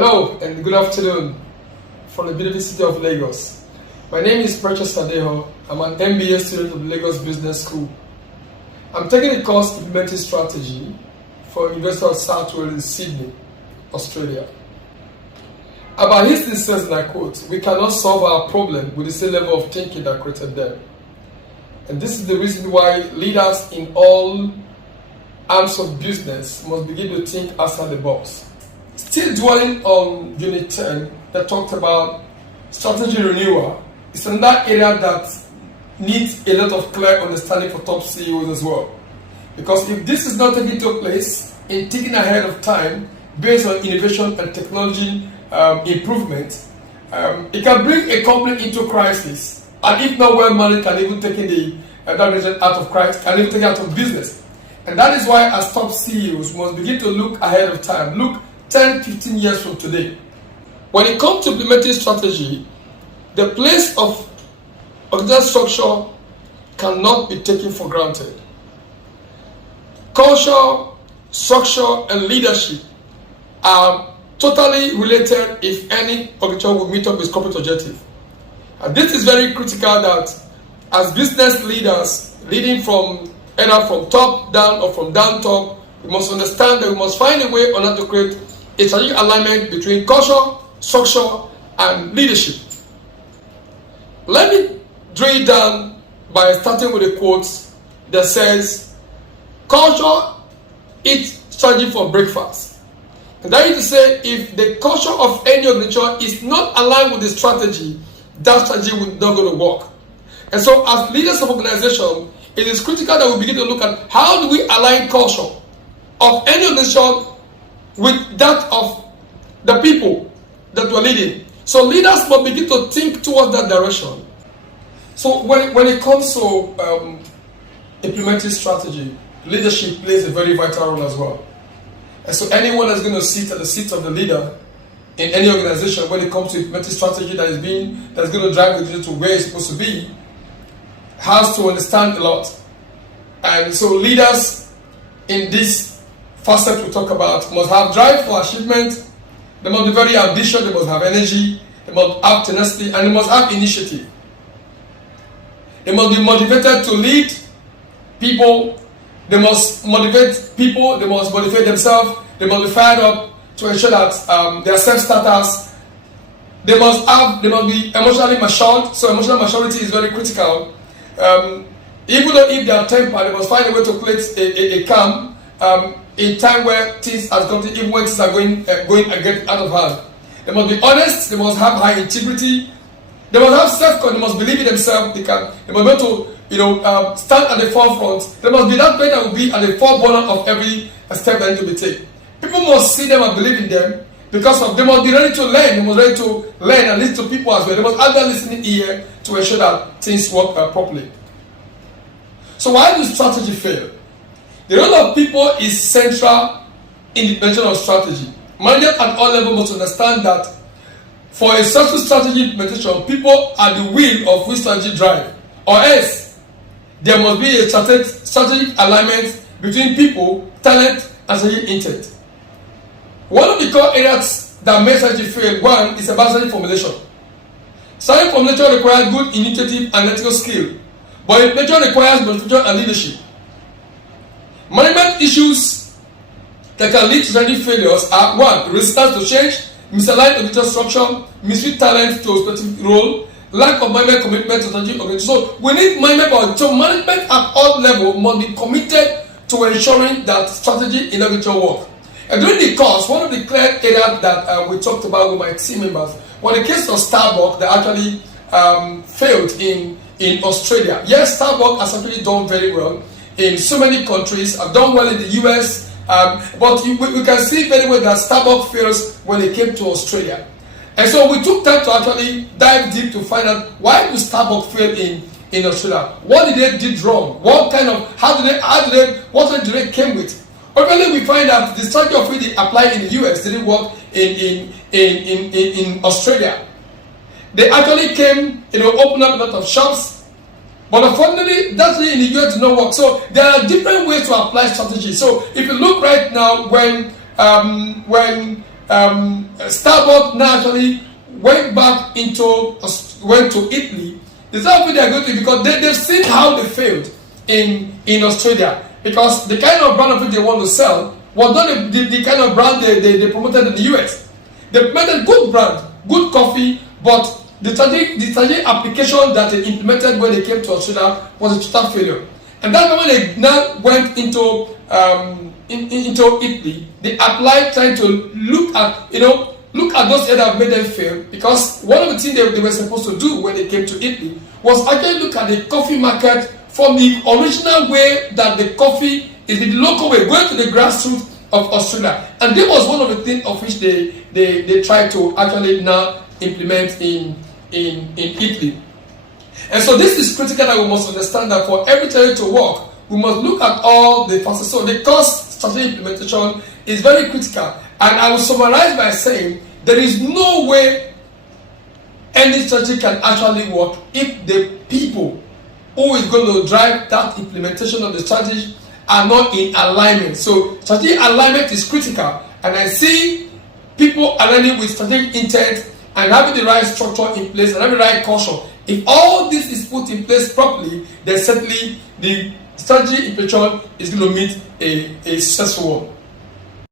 Hello and good afternoon from the beautiful city of Lagos. My name is Precious Adeho. I'm an MBA student of the Lagos Business School. I'm taking a course implementing strategy for University of South Wales in Sydney, Australia. About history says, and I quote, "We cannot solve our problem with the same level of thinking that created them." And this is the reason why leaders in all arms of business must begin to think outside the box. Still dwelling on Unit 10 that talked about strategy renewal, it's another area that needs a lot of clear understanding for top CEOs as well. Because if this is not taking into place in thinking ahead of time based on innovation and technology improvement, it can bring a company into crisis. And if not well managed, can even take that region out of crisis, can even take it out of business. And that is why as top CEOs must begin to look ahead of time, look 10, 15 years from today. When it comes to implementing strategy, the place of organizational structure cannot be taken for granted. Culture, structure, and leadership are totally related if any organization will meet up with corporate objective. And this is very critical that as business leaders, leading from either from top down or from down top, we must understand that we must find a way on how to create a strategic alignment between culture, structure, and leadership. Let me drill down by starting with a quote that says, "Culture eats strategy for breakfast." And that is to say, if the culture of any organization is not aligned with the strategy, that strategy will not go to work. And so as leaders of organization, it is critical that we begin to look at how do we align culture of any organization with that of the people that we're leading. So leaders must begin to think towards that direction. So when it comes to implementing strategy, leadership plays a very vital role as well. And so anyone that's going to sit at the seat of the leader in any organization when it comes to implementing strategy that's going to drive the to where it's supposed to be, has to understand a lot. And so leaders in this facet we talk about must have drive for achievement, they must be very ambitious, they must have energy, they must have tenacity, and they must have initiative. They must be motivated to lead people, they must motivate people, they must motivate themselves, they must be fired up to ensure that they are self-starters. They must be emotionally matured, so emotional maturity is very critical. Even though if they are tempered, they must find a way to create a calm in time where things are going to, even when things are going again out of hand. They must be honest, they must have high integrity, they must have self-confidence, they must believe in themselves, they must be able to stand at the forefront. There must be that person that will be at the forefront of every step that needs to be taken. People must see them and believe in them because they must be ready to learn, they must be ready to learn and listen to people as well. They must have that listening ear to ensure that things work properly. So why does strategy fail? The role of people is central in the implementation of strategy. Managers at all levels must understand that for a successful strategy implementation, people are the wheel of which strategy drive. Or else, there must be a strategic alignment between people, talent, and strategic intent. One of the core areas that makes strategy fail, one, is about strategy formulation. Strategy formulation requires good initiative and analytical skill, but implementation requires motivation and leadership. Management issues that can lead to strategy failures are: one, resistance to change, misaligned organizational structure, misfit talent to a specific role, lack of management commitment to strategic organization. So we need management, so management at all levels must be committed to ensuring that strategy in organizational work. And during the course, one of the clear areas that we talked about with my team members was the case of Starbucks that actually failed in Australia. Yes, Starbucks has actually done very well in so many countries, have done well in the US, but we can see very well that Starbucks fails when it came to Australia. And so we took time to actually dive deep to find out why did Starbucks fail in Australia? What did they did wrong? What they came with? Obviously, we find that the strategy of which they applied in the US didn't work in Australia. They actually came, opened up a lot of shops, but unfortunately, that in the US did not work. So there are different ways to apply strategy. So if you look right now, when Starbucks now actually went to Italy. They said they are going to, because they've seen how they failed in Australia, because the kind of brand of it they want to sell was not the kind of brand they promoted in the US. They promoted good brand, good coffee, but the strategic application that they implemented when they came to Australia was a total failure. And that's when they now went into Italy. They applied, trying to look at those areas that made them fail, because one of the things they were supposed to do when they came to Italy was actually look at the coffee market from the original way that the coffee is, the local way, going to the grassroots of Australia. And that was one of the things of which they tried to actually now implement in Italy. And so this is critical, that we must understand that for every territory to work, we must look at all the facets. So the cost strategy implementation is very critical. And I will summarize by saying there is no way any strategy can actually work if the people who is going to drive that implementation of the strategy are not in alignment. So strategy alignment is critical. And I see people aligning with strategic intent and having the right structure in place and having the right culture. If all this is put in place properly, then certainly the strategy implementation is going to meet a successful one.